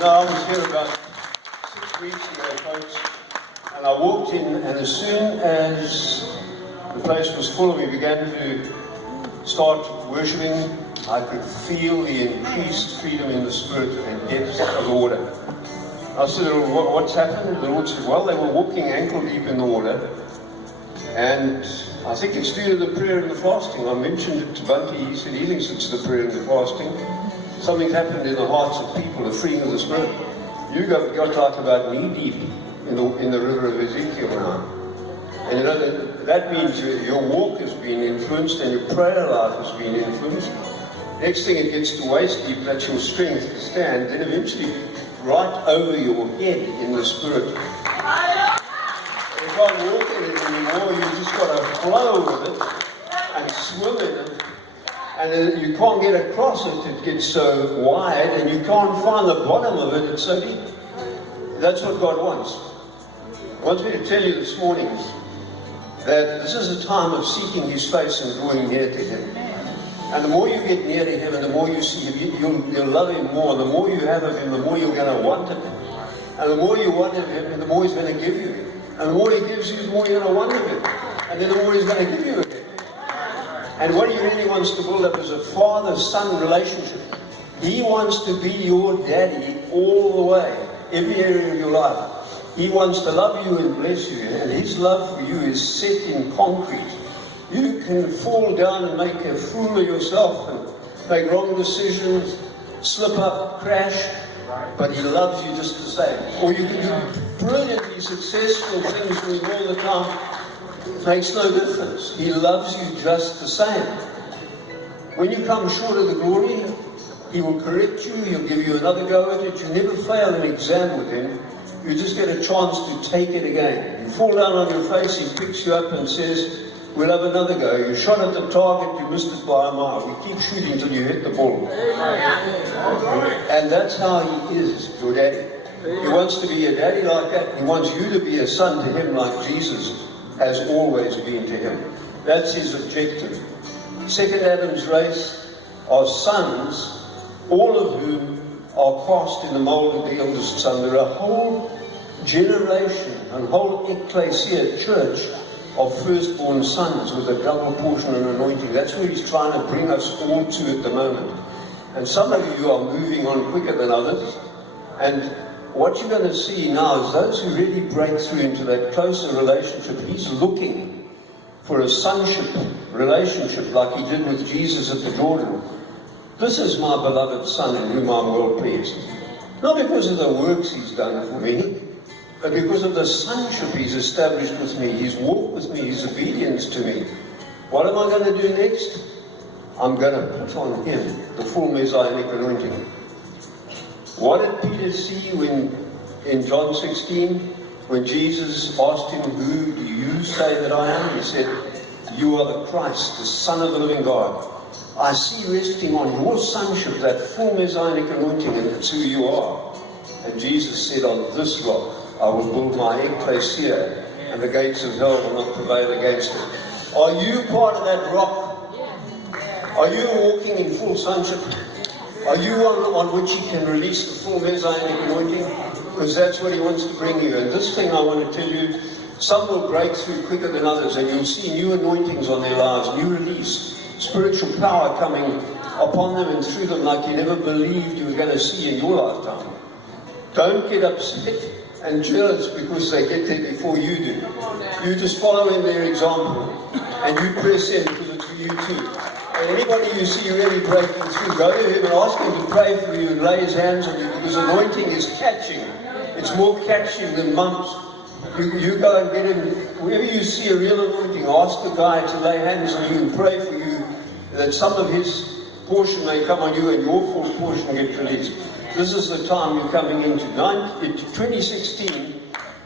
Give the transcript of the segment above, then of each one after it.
No, I was here about 6 weeks ago, folks, and I walked in, and as soon as the place was full and we began to start worshiping, I could feel the increased freedom in the spirit and depth of the water. I said, what's happened? The Lord said, well, they were walking ankle deep in the water, and I think it's due to the prayer and the fasting. I mentioned it to Bunty. He said he thinks it's the prayer and the fasting. Something happened in the hearts of people, a freeing of the spirit. You got like about knee deep in the river of Ezekiel now. And you know, that means your walk has been influenced and your prayer life has been influenced. Next thing it gets to waist deep, that's your strength to stand. Then eventually right over your head in the spirit. You can't walk in it anymore, you just got to flow with it and swim in it. And you can't get across it, it gets so wide, and you can't find the bottom of it, it's so deep. That's what God wants. He wants me to tell you this morning that this is a time of seeking His face and drawing near to Him. And the more you get near to Him and the more you see Him, you'll love Him more. The more you have of Him, the more you're going to want of Him. And the more you want of Him, the more He's going to give you. And the more He gives you, the more you're going to want of Him. And then the more He's going to give you again. And what He really wants to build up is a father-son relationship. He wants to be your daddy all the way, every area of your life. He wants to love you and bless you, and His love for you is set in concrete. You can fall down and make a fool of yourself and make wrong decisions, slip up, crash, but He loves you just the same. Or you can do brilliantly successful things with Him all the time. It makes no difference. He loves you just the same. When you come short of the glory, He will correct you, He'll give you another go at it. You never fail an exam with Him. You just get a chance to take it again. You fall down on your face, He picks you up and says, we'll have another go. You shot at the target, you missed it by a mile. We keep shooting until you hit the ball. And that's how He is, your daddy. He wants to be a daddy like that. He wants you to be a son to Him like Jesus has always been to Him. That's His objective. Second Adam's race are sons, all of whom are cast in the mold of the eldest son. There are a whole generation, a whole ecclesia, church of firstborn sons with a double portion and anointing. That's where He's trying to bring us all to at the moment. And some of you are moving on quicker than others. And what you're going to see now is those who really break through into that closer relationship, He's looking for a sonship relationship like He did with Jesus at the Jordan. This is my beloved Son in whom I'm well pleased. Not because of the works He's done for me, but because of the sonship He's established with me, His walk with me, His obedience to me. What am I going to do next? I'm going to put on Him the full Messianic anointing. What did Peter see in John 16, when Jesus asked him, who do you say that I am? He said, you are the Christ, the Son of the living God. I see resting on your sonship that full Messianic anointing, and that's who you are. And Jesus said, on this rock I will build my ecclesia, and the gates of hell will not prevail against it. Are you part of that rock? Are you walking in full sonship? Are you on which He can release the full Messianic anointing? Because that's what He wants to bring you. And this thing I want to tell you, some will break through quicker than others, and you'll see new anointings on their lives, new release, spiritual power coming upon them and through them like you never believed you were going to see in your lifetime. Don't get upset and jealous because they get there before you do. You just follow in their example and you press in because it's for you too. And anybody you see really breaking through, go to Him and ask Him to pray for you and lay His hands on you, because anointing is catching. It's more catching than mumps. You go and get Him. Wherever you see a real anointing, ask the guy to lay hands on you and pray for you that some of His portion may come on you and your full portion get released. This is the time you're coming into 2016.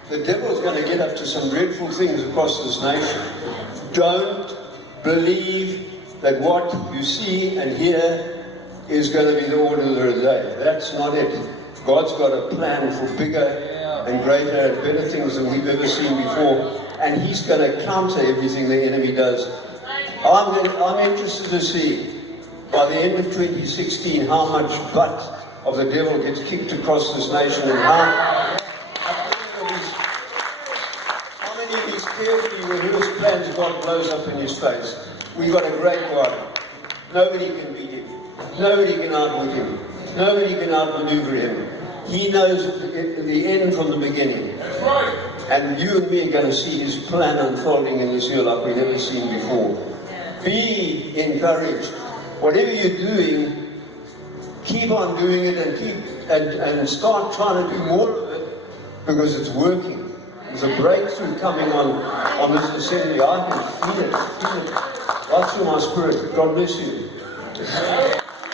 The devil is going to get up to some dreadful things across this nation. Don't believe that what you see and hear is going to be the order of the day. That's not it. God's got a plan for bigger and greater and better things than we've ever seen before. And He's going to counter everything the enemy does. I'm interested to see by the end of 2016 how much butt of the devil gets kicked across this nation, and how many of these carefully rehearsed plans God blows up in his face. We've got a great God. Nobody can beat him. Nobody can outwit him. Nobody can outmaneuver him. He knows the end from the beginning. That's right. And you and me are going to see his plan unfolding in this year like we've never seen before. Be encouraged. Whatever you're doing, keep on doing it, and start trying to do more of it, because it's working. There's a breakthrough coming on this assembly. I can feel it right through my spirit. God bless you.